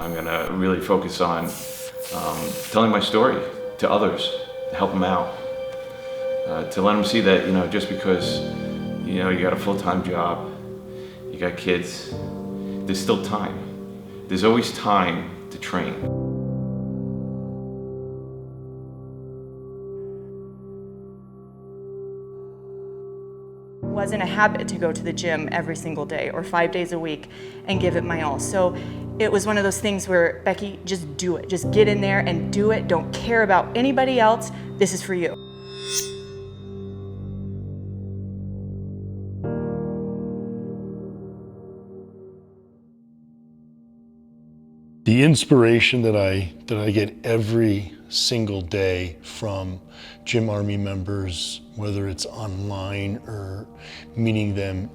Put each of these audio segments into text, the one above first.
I'm gonna really focus on telling my story to others, to help them out, to let them see that, you know, just because, you know, you got a full-time job, you got kids, there's still time. There's always time to train. It wasn't a habit to go to the gym every single day or 5 days a week and give it my all. So it was one of those things where, Becky, just do it. Just get in there and do it. Don't care about anybody else. This is for you. The inspiration that I get every single day from JYM Army members, whether it's online or meeting them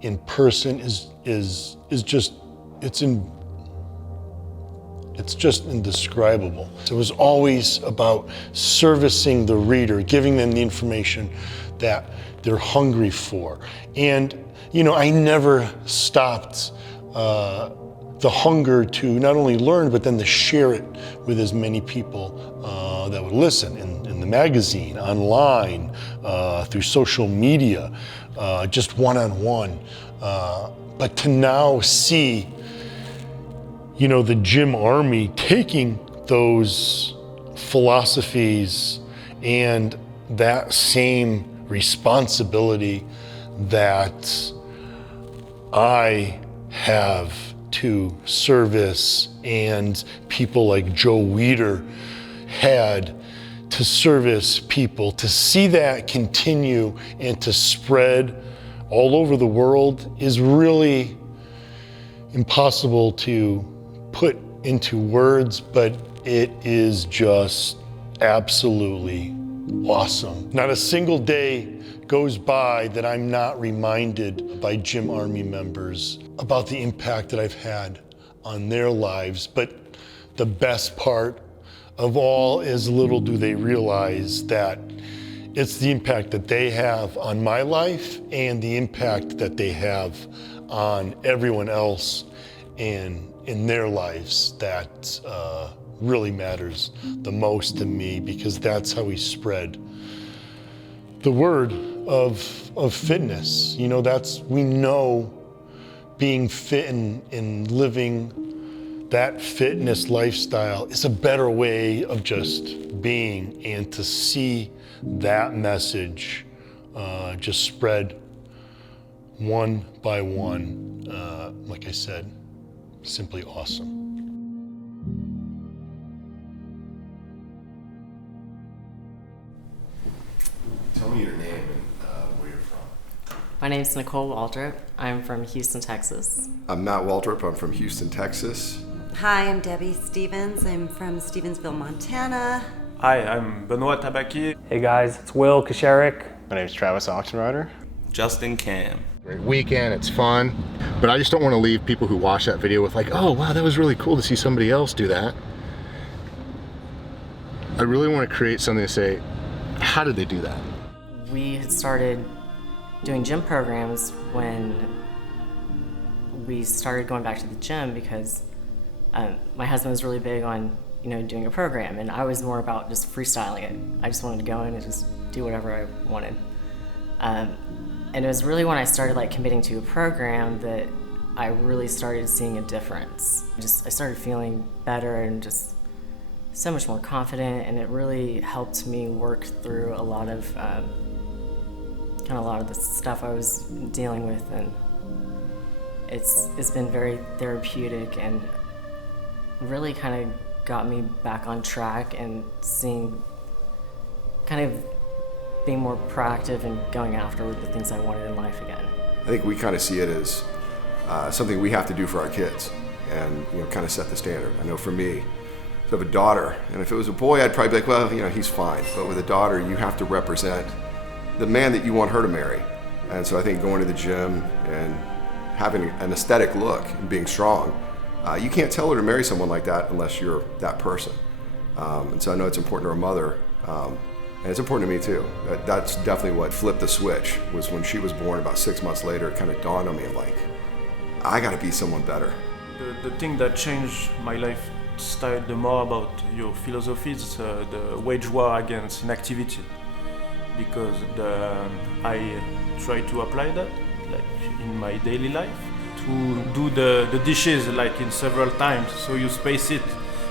in person, is just it's just indescribable. It was always about servicing the reader, giving them the information that they're hungry for, and you know, I never stopped. The hunger to not only learn, but then to share it with as many people that would listen in the magazine, online, through social media, just one-on-one. But to now see, you know, the JYM Army taking those philosophies and that same responsibility that I have to service, and people like Joe Weider had to service people, to see that continue and to spread all over the world is really impossible to put into words, but it is just absolutely awesome. Not a single day goes by that I'm not reminded by JYM Army members about the impact that I've had on their lives. But the best part of all is, little do they realize that it's the impact that they have on my life and the impact that they have on everyone else and in their lives that really matters the most to me, because that's how we spread the word of fitness. You know, we know being fit and living that fitness lifestyle is a better way of just being, and to see that message just spread one by one, like I said, simply awesome. Tell me your name and where you're from. My name's Nicole WALDROP. I'm from Houston, Texas. I'm Matt WALDROP. I'm from Houston, Texas. Hi, I'm Debbie Stevens. I'm from Stevensville, Montana. Hi, I'm Benoit Tabaki. Hey guys, it's Will Kasharik. My name's Travis OXENREIDER. Justin Cam. Great weekend, it's fun, but I just don't want to leave people who watch that video with like, oh wow, that was really cool to see somebody else do that. I really want to create something to say, how did they do that? We had started doing gym programs when we started going back to the gym, because my husband was really big on, you know, doing a program, and I was more about just freestyling it. I just wanted to go in and just do whatever I wanted. And it was really when I started like committing to a program that I really started seeing a difference. I started feeling better and just so much more confident, and it really helped me work through a lot of the stuff I was dealing with, and it's been very therapeutic and really kind of got me back on track and being more proactive and going after the things I wanted in life again. I think we kind of see it as something we have to do for our kids, and you know, kind of set the standard. I know for me, I have a daughter, and if it was a boy, I'd probably be like, well, you know, he's fine. But with a daughter, you have to represent the man that you want her to marry. And so I think going to the gym and having an aesthetic look and being strong, you can't tell her to marry someone like that unless you're that person. And so I know it's important to her mother, and it's important to me too. That's definitely what flipped the switch, was when she was born. About 6 months later, it kind of dawned on me, like, I gotta be someone better The thing that changed my lifestyle the more about your philosophy is the wage war against inactivity. Because I try to apply that like in my daily life, to do the dishes like in several times, so you space it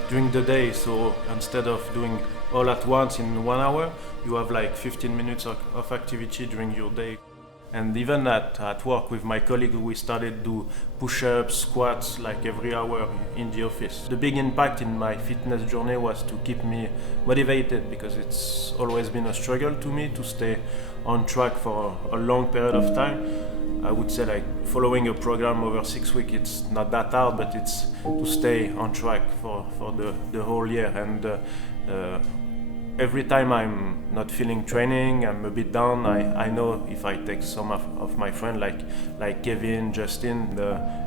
during the day. So instead of doing all at once in 1 hour, you have like 15 minutes of activity during your day. And even at work with my colleague, we started to do push-ups, squats like every hour in the office. The big impact in my fitness journey was to keep me motivated, because it's always been a struggle to me to stay on track for a long period of time. I would say like following a program over 6 weeks, it's not that hard, but it's to stay on track for the whole year. And every time I'm not feeling training, I'm a bit down, I know if I take some of my friends like Kevin, Justin,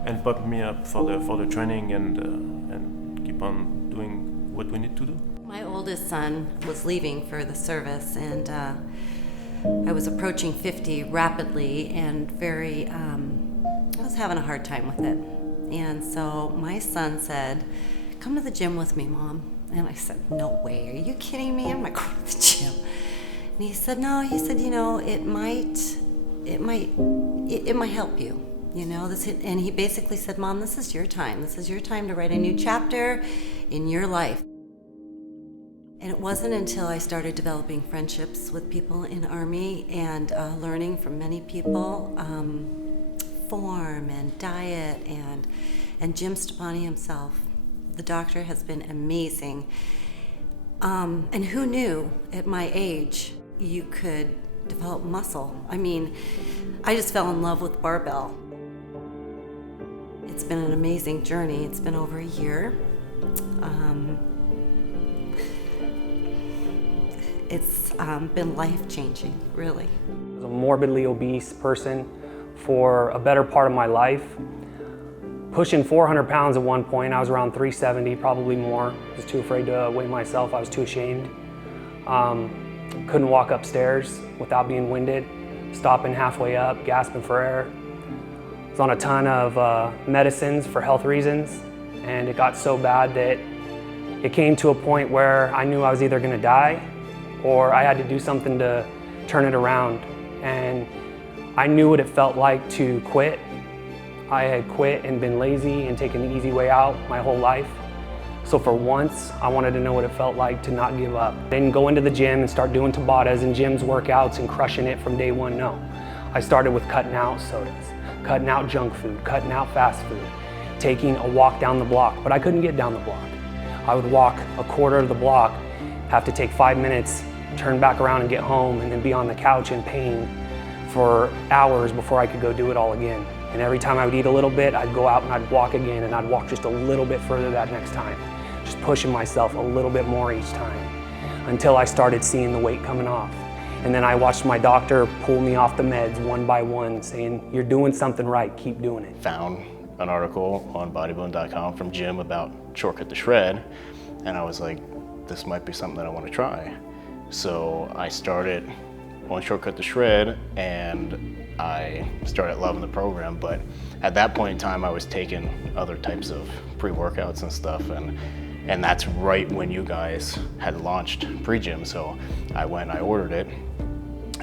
and pop me up for the training and keep on doing what we need to do. My oldest son was leaving for the service, and I was approaching 50 rapidly and I was having a hard time with it. And so my son said, "Come to the gym with me, Mom." And I said, "No way, are you kidding me? I'm not going to the gym." And he said, "No," he said, "you know, it might help you, you know." And he basically said, "Mom, this is your time. This is your time to write a new chapter in your life." And it wasn't until I started developing friendships with people in Army and learning from many people, form and diet, and Jim Stoppani himself. The doctor has been amazing. And who knew at my age you could develop muscle? I mean, I just fell in love with barbell. It's been an amazing journey. It's been over a year. It's been life-changing, really. I was a morbidly obese person for a better part of my life. Pushing 400 pounds at one point. I was around 370, probably more. I was too afraid to weigh myself. I was too ashamed. Couldn't walk upstairs without being winded, stopping halfway up, gasping for air. I was on a ton of medicines for health reasons, and it got so bad that it came to a point where I knew I was either gonna die or I had to do something to turn it around. And I knew what it felt like to quit. I had quit and been lazy and taken the easy way out my whole life. So for once, I wanted to know what it felt like to not give up. Then go into the gym and start doing Tabatas and Jim's workouts and crushing it from day one. No. I started with cutting out sodas, cutting out junk food, cutting out fast food, taking a walk down the block, but I couldn't get down the block. I would walk a quarter of the block, have to take 5 minutes, turn back around and get home, and then be on the couch in pain for hours before I could go do it all again. And every time I would eat a little bit, I'd go out and I'd walk again, and I'd walk just a little bit further that next time. Just pushing myself a little bit more each time until I started seeing the weight coming off. And then I watched my doctor pull me off the meds one by one, saying, "You're doing something right, keep doing it." Found an article on bodybuilding.com from Jim about Shortcut to Shred, and I was like, this might be something that I want to try. So I started on Shortcut to Shred, and I started loving the program. But at that point in time, I was taking other types of pre-workouts and stuff, and that's right when you guys had launched pre-gym. So I went and I ordered it,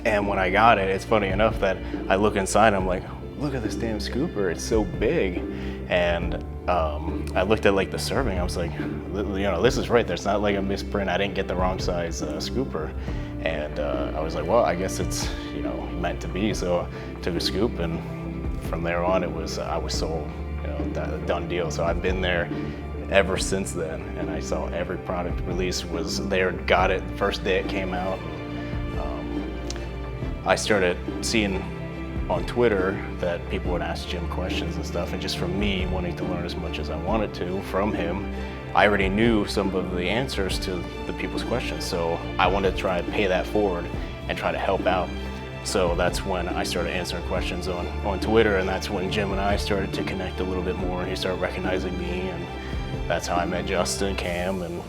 and when I got it, it's funny enough that I look inside, I'm like, look at this damn scooper, it's so big. And I looked at like the serving, I was like, you know, this is right, there's not like a misprint, I didn't get the wrong size scooper. And I was like, well, I guess it's, you know, meant to be. So I took a scoop, and from there on, it was, I was sold, you know, done deal. So I've been there ever since then, and I saw every product release was there, got it the first day it came out. I started seeing on Twitter that people would ask Jim questions and stuff, and just from me wanting to learn as much as I wanted to from him, I already knew some of the answers to the people's questions, so I wanted to try to pay that forward and try to help out. So that's when I started answering questions on Twitter, and that's when Jim and I started to connect a little bit more, and he started recognizing me, and that's how I met Justin, Cam, and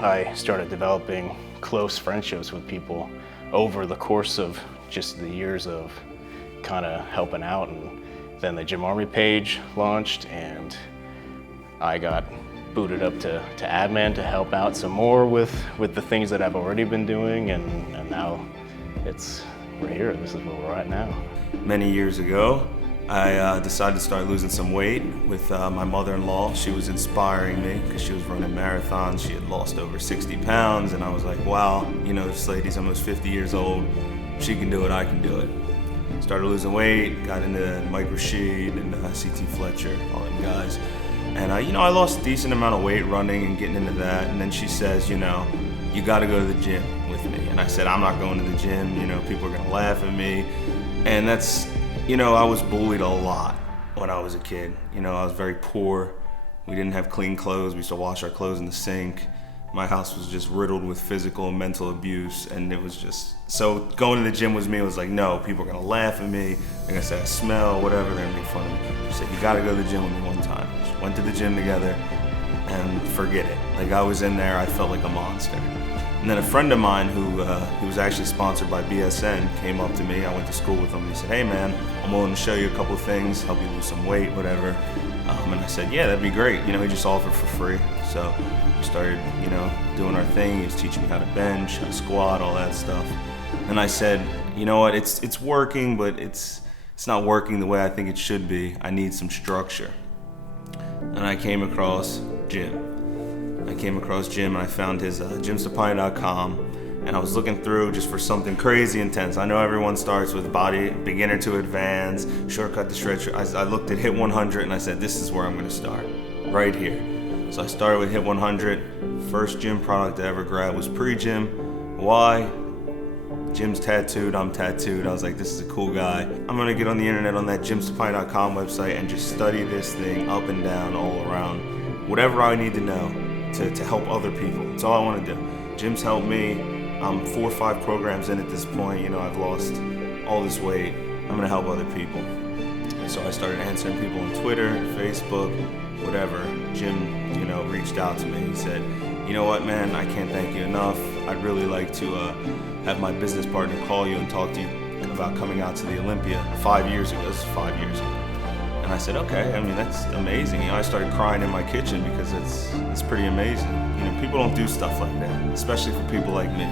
I started developing close friendships with people over the course of just the years of kind of helping out. And then the JYM Army page launched, and I got booted up to admin to help out some more with the things that I've already been doing, and now we're here. This is where we're at now. Many years ago, I decided to start losing some weight with my mother-in-law. She was inspiring me because she was running marathons. She had lost over 60 pounds, and I was like, wow, you know, this lady's almost 50 years old. She can do it, I can do it. Started losing weight, got into Mike Rashid and CT Fletcher, all them guys. And you know, I lost a decent amount of weight running and getting into that. And then she says, you know, you got to go to the gym with me. And I said, I'm not going to the gym. You know, people are gonna laugh at me. And that's, you know, I was bullied a lot when I was a kid. You know, I was very poor. We didn't have clean clothes. We used to wash our clothes in the sink. My house was just riddled with physical and mental abuse, and it was just, so going to the gym with me was like, no, people are gonna laugh at me, they're gonna say I smell, whatever, they're gonna make fun of me. She said, you gotta go to the gym with me one time. She went to the gym together, and forget it. Like, I was in there, I felt like a monster. And then a friend of mine who was actually sponsored by BSN came up to me. I went to school with him, and he said, hey man, I'm willing to show you a couple of things, help you lose some weight, whatever. And I said, yeah, that'd be great. You know, he just offered for free. So we started, you know, doing our thing. He was teaching me how to bench, how to squat, all that stuff. And I said, you know what, it's working, but it's not working the way I think it should be. I need some structure. And I came across JYM. And I found his Stoppani.com. And I was looking through just for something crazy intense. I know everyone starts with body, beginner to advanced, shortcut to stretch. I looked at HIT 100 and I said, this is where I'm gonna start, right here. So I started with HIT 100. First gym product I ever grabbed was pre-gym. Why? Jim's tattooed, I'm tattooed. I was like, this is a cool guy. I'm gonna get on the internet on that JYMStoppani.com website and just study this thing up and down, all around. Whatever I need to know to help other people. That's all I wanna do. Jim's helped me. I'm 4 or 5 programs in at this point. You know, I've lost all this weight. I'm gonna help other people. And so I started answering people on Twitter, Facebook, whatever. Jim, you know, reached out to me. He said, you know what, man, I can't thank you enough. I'd really like to have my business partner call you and talk to you about coming out to the Olympia 5 years ago. This is 5 years ago. And I said, okay, I mean, that's amazing. You know, I started crying in my kitchen because it's pretty amazing. You know, people don't do stuff like that, especially for people like me.